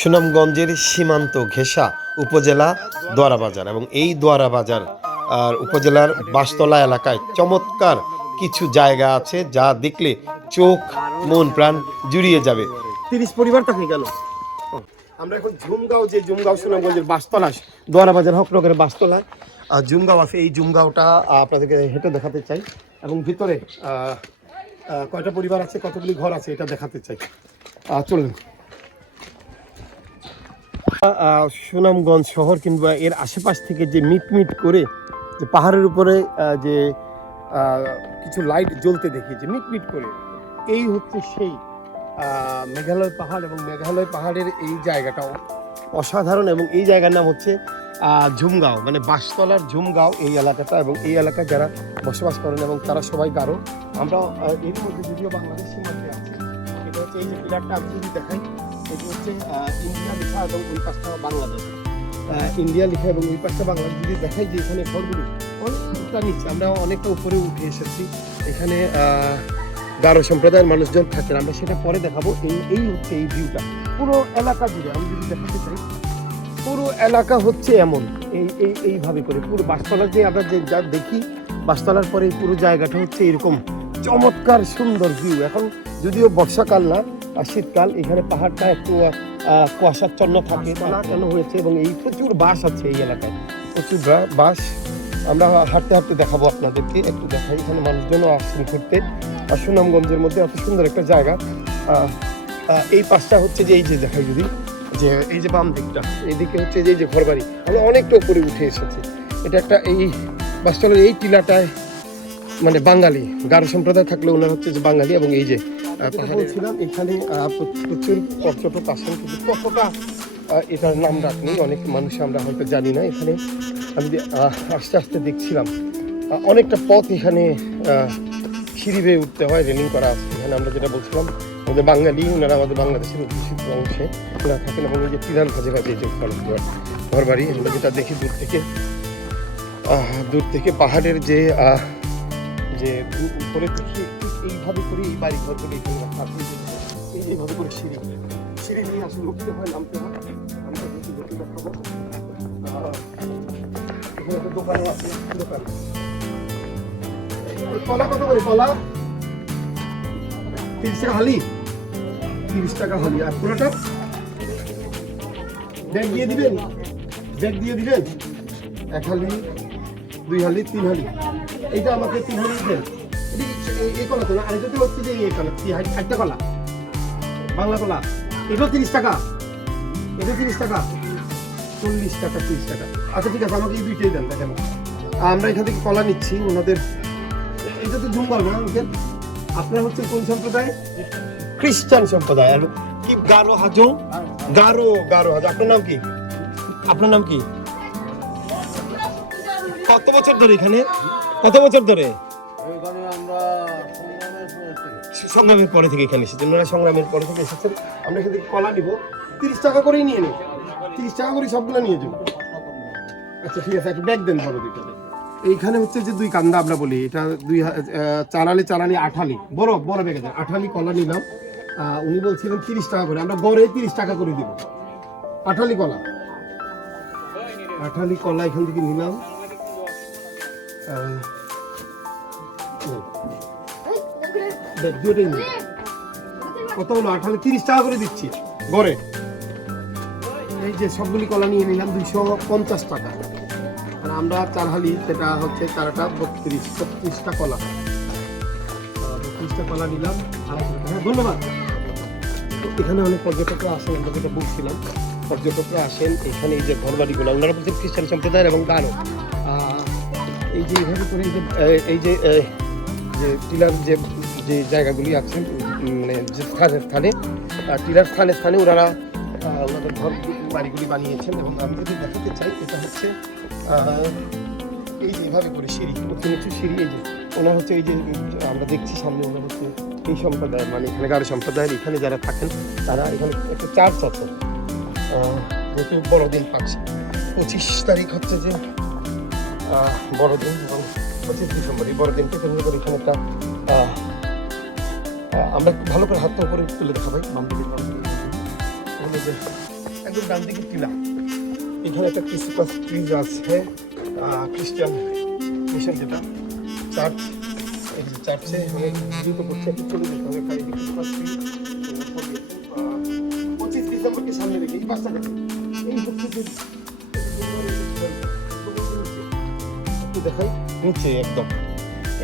সুনামগঞ্জের সীমান্ত ঘেঁষা উপজেলা দোয়ারা বাজার এবং এই দোয়ারা বাজার উপজেলার বাসতলা এলাকায় চমৎকার কিছু জায়গা আছে যা দেখলে চোখ মন প্রাণ জুড়িয়ে যাবে। 30 পরিবার থাকে গেল। আমরা এখন জুমগাঁও সুনামগঞ্জের বাসতলা দোয়ারা বাজার হকনগরের বাসতলায় জুমগাঁও আছে। এই জুমগাঁওটা আপনাদেরকে হেঁটে দেখাতে চাই এবং ভিতরে কয়টা পরিবার আছে, কতগুলি ঘর আছে এটা দেখাতে চাই। চলুন। সুনামগঞ্জ শহর কিংবা এর আশেপাশ থেকে যে মিটমিট করে যে পাহাড়ের উপরে যে কিছু লাইট জ্বলতে দেখি যে মিটমিট করে, এই হচ্ছে সেই মেঘালয় পাহাড়। এবং মেঘালয় পাহাড়ের এই জায়গাটাও অসাধারণ এবং এই জায়গার নাম হচ্ছে ঝুমগাঁও, মানে বাসতলার ঝুমগাঁও এই এলাকাটা। এবং এই এলাকায় যারা বসবাস করেন এবং তারা সবাই গারো। আমরা এর মধ্যে যদিও বাংলাদেশ সীমান্তে আছে, এটা হচ্ছে এই যে পিলারটা আমি যদি দেখাই, এটা হচ্ছে ইন্ডিয়া লেখা এবং ওই পাশটা বাংলাদেশ। ইন্ডিয়া লেখা এবং ওই পাশটা বাংলাদেশ যদি দেখাই যে এখানে ঘরগুলি অনেকটা নিচে, আমরা অনেকটা উপরে উঠে এসেছি। এখানে গারো সম্প্রদায়ের মানুষজন থাকেন, আমরা সেটা পরে দেখাবো। এই হচ্ছে এই ভিউটা পুরো এলাকা জুড়ে। আমি যদি দেখাতে চাই পুরো এলাকা হচ্ছে এমন এইভাবে করে পুরো বাসতলা যে আমরা যে যা দেখি, বাসতলার পরে পুরো জায়গাটা হচ্ছে এরকম চমৎকার সুন্দর ভিউ। এখন যদিও বর্ষাকাল না, শীতকাল, এখানে পাহাড়টা একটু কুয়াশাচ্ছন্ন থাকে কেন হয়েছে। এবং এই প্রচুর বাস আছে এই এলাকায়, প্রচুর বাস। আমরা হাঁটতে হাঁটতে দেখাবো আপনাদেরকে, একটু দেখাই। এখানে মানুষজনও আসছেন ঘুরতে। আর সুনামগঞ্জের মধ্যে এত সুন্দর একটা জায়গা। এই পাশটা হচ্ছে যে এই যে দেখাই যদি, যে এই যে বাম দিকটা, এইদিকে হচ্ছে যে এই যে ঘরবাড়ি। আমরা অনেকটা উপরে উঠে এসেছি। এটা একটা এই বাসতলার এই টিলাটায় মানে বাঙালি গারো সম্প্রদায় থাকলে ওনারা হচ্ছে যে বাঙালি। এবং এই যে বলছিলাম এখানে প্রচুর পর্যটক আসেন, কিন্তু কতটা এটার নাম রাখনি, অনেক মানুষ আমরা হয়তো জানি না। এখানে আমি আস্তে আস্তে দেখছিলাম অনেকটা পথ এখানে সিঁড়ি বেয়ে উঠতে হয়, রেলিং করা আছে। এখানে আমরা যেটা বলছিলাম, আমাদের বাঙালি, ওনারা আমাদের বাংলাদেশের অধ্যুষিত অংশে ওনারা থাকেন। এবং এই যে পিরান ভাজে এই যে ঘর বাড়ি, আমরা যেটা দেখি দূর থেকে পাহাড়ের যে উপরে দেখি এইভাবে করে এই বাড়ি ঘরগুলো এখানে রাখা আছে। এইভাবে করে সিঁড়ি নিয়ে আসলে উঠতে হয়, নামতে হয়। আমরা দেখি দেখাবো। এখানে একটা দোকানও আছে, দোকান। কলা কত করে? কলা 30 টাকা হালি, 30 টাকা হালি। আর পুরোটা ব্যাগ দিয়ে দিবেন, এক হালি, 2 হালি, 3 হালি। এইটা আমাকে 3 হালি দেন। এই কলা তো না, আর এটা হচ্ছে যে এই কলা, 60 কলা, বাংলা কলা। এটাও 30 টাকা, এটা 30 টাকা, 40 টাকা, 30 টাকা। আচ্ছা ঠিক আছে, আমাকে এই দুইটাই দেন। দেখেন আমরা এখান থেকে কলা নিচ্ছি ওনাদের। এটা তো ঝুমগাঁও না আঙ্কেল? আপনার হচ্ছে কোন সম্প্রদায়? খ্রিস্টান সম্প্রদায়। আর কি গারো হাজং? গারো হাজং। আপনার নাম কি? কত বছর ধরে এখানে? সংগ্রামের পরে থেকে এখানে এসেছেন। ওনারা সংগ্রামের পরে থেকে এসেছেন। আমরা এখান থেকে কলা নিব, 30 টাকা করেই নিয়ে নেব। 30 টাকা করে সবগুলো নিয়ে যাবো। আচ্ছা ঠিক আছে, একটা ব্যাগ দেন বড় দুইটা। এইখানে হচ্ছে যে 2 কান্দা আমরা বলি, এটা 4 আঠালি, বড় ব্যাগে দেন। 8 হালি কলা নিলাম। উনি বলছিলেন 30 টাকা করে, আমরা গড়ে 30 টাকা করে দিব। 8 হালি কলা এখান থেকে নিলাম। কত হলো? 8 হালি 30 টাকা করে দিচ্ছি গড়ে। এই যে সবগুলি কলা নিয়ে নিলাম 250 টাকা। আর আমরা 4 হালি, যেটা হচ্ছে 4টা 32টা কলা, 32টা কলা নিলাম। হ্যাঁ ধন্যবাদ। এখানে অনেক পর্যটকরা আসেন, আমরা যেটা বলছিলাম, পর্যটকরা আসেন এখানে। এই যে ঘরবাড়িগুলো, ওনারা বলছেন খ্রিস্টান সম্প্রদায়ের এবং গারো। এই যে এইভাবে করে এই যে টিলার যে জায়গাগুলি আছে, মানে যে স্থানে টিলার স্থানে ওনারা ওনাদের ঘর বাড়িগুলি বানিয়েছেন। এবং আমি যদি দেখাতে চাই, এটা হচ্ছে এই যে এইভাবে করে সিঁড়ি, উঁচু সিঁড়ি। এই যে ওনার হচ্ছে এই যে আমরা দেখছি সামনে, ওনার হচ্ছে এই সম্প্রদায়ের, মানে এখানে গারো সম্প্রদায়ের এখানে যারা থাকেন তারা এখানে একটা চার্চ আছে। যেহেতু বড়দিন পাচ্ছে, 25 তারিখ হচ্ছে যে বড়দিন, এবং 25 ডিসেম্বর এই বড়দিনকে কেন্দ্র করে এখানে একটা আমরা ভালো করে হাতটা উপরে তুলে দেখাবাই। বাম দিকে একদম ডান দিকে টিলা। এখানে একটা ক্রিসমাস ট্রিজ আছে, খ্রিস্টান মিশন যেটা চার্চ, এই যে চার্চে দ্রুত করছে, একটু চলে যেতে হবে। কারণ ক্রিসমাস ট্রি 25 ডিসেম্বরকে সামনে রেখে এই পাঁচটা দেখে এই হচ্ছে যে একটু দেখাই নিচে একদম,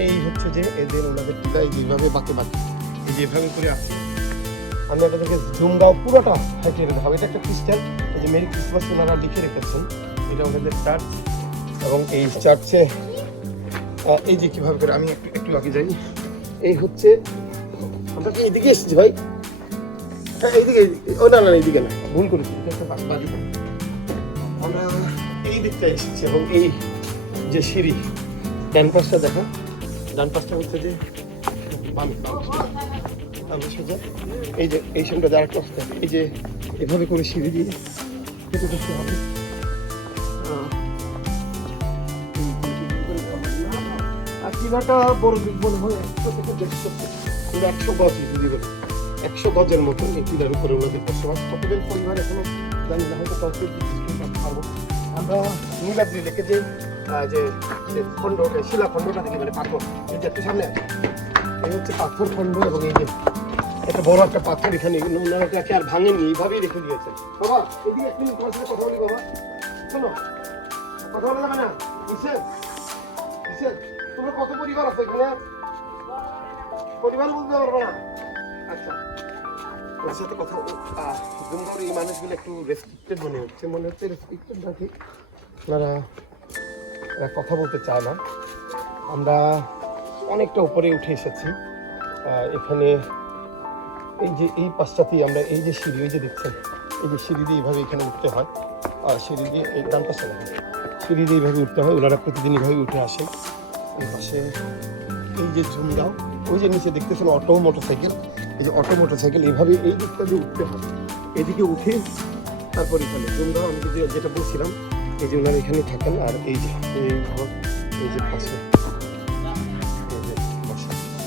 এই হচ্ছে যে এদের ওনাদের টিলা যেভাবে বাঁকে বাঁকে এই যেভাবে করে আছে। আমি আপনাদেরকে জুমগাঁও পুরোটা হাইটে দেখাবো। এটা একটা খ্রিস্টান, এই যে মেরি ক্রিসমাস ওনারা লিখে রেখেছেন, এটা ওনাদের চার্চ। এবং এই চার্চে এই যে কীভাবে করে আমি একটু একটু আগে যাই, এই হচ্ছে আমরা কি এইদিকে এসেছি ভাই? হ্যাঁ এইদিকে, ও না না এইদিকে না, ভুল করেছি, এটা একটা বাড়ি। আমরা এই দিকটা এসেছি এবং এই যে সিঁড়ি ডান পাশটা দেখা, ডান পাশটা হচ্ছে যে এই যে এই সঙ্গে আর একটা রাস্তা, এই যে এভাবে করে সিঁড়ি দিয়ে হেঁটে করতে হবে। আর কিনাটা বড় মনে হয় 100 থেকে 150 গজ, যদি বলি 100 গজের মতন এই টিলার উপরে ওনাদের বসবাস। কতদিন পরিবার এখনো জানি না, হয়তো পারবো। আমরা নীলাদ্রি লেকে যে খণ্ড, শিলাখণ্ডটা দেখি, মানে পাথর, এই যে একটু সামনে এই হচ্ছে পাথর খণ্ড। এবং এই যে একটা বড় একটা পাথর এখানে ওনারাকে আর ভাঙেনি, এইভাবেই রেখে দিয়েছেন। বাবা এদিকে একটু তোমার সাথে কথা বলি। বাবা শোনো, কথা বলা যাবে না? তোমরা কত পরিবার আছে এখানে? পরিবার বলতে পারবো না? আচ্ছা, ওর সাথে কথা। জুমগাঁওয়ের এই মানুষগুলো একটু রেস্ট্রিক্টেড মনে হচ্ছে রেস্ট্রিক্টেড নাকি, ওনারা কথা বলতে চায় না। আমরা অনেকটা উপরে উঠে এসেছি। এখানে এই যে এই পাশটাতেই আমরা এই যে সিঁড়ি, এই যে দেখছেন এই যে সিঁড়ি দিয়ে এইভাবে এখানে উঠতে হয়। আর সিঁড়ি দিয়ে এই ডান পাশে সিঁড়ি দিয়ে এইভাবে উঠতে হয়। ওনারা প্রতিদিন এইভাবে উঠে আসেন। এই পাশে এই যে জুমগাঁও, ওই যে নিচে দেখতেছেন অটো মোটরসাইকেল, এই যে অটো মোটরসাইকেল এইভাবে এই দিকটা দিয়ে উঠতে হয়। এদিকে উঠে তারপর এখানে জুমগাঁও আমি যেটা বলছিলাম, এই যে ওনারা এখানে থাকেন। আর এই যে এই যে পাশে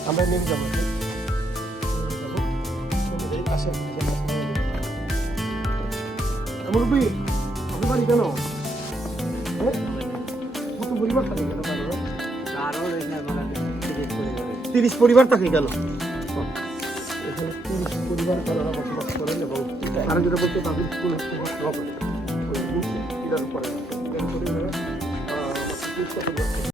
আমরা নেমে যাবো। মুরব্বী আপনার বাড়ি কেন? কত পরিবার থাকে কেন? 30 পরিবার থাকে কেন? এখানে 30 পরিবার তারা বসবাস করেন। এবং তারা যেটা বলতে তাদের স্কুল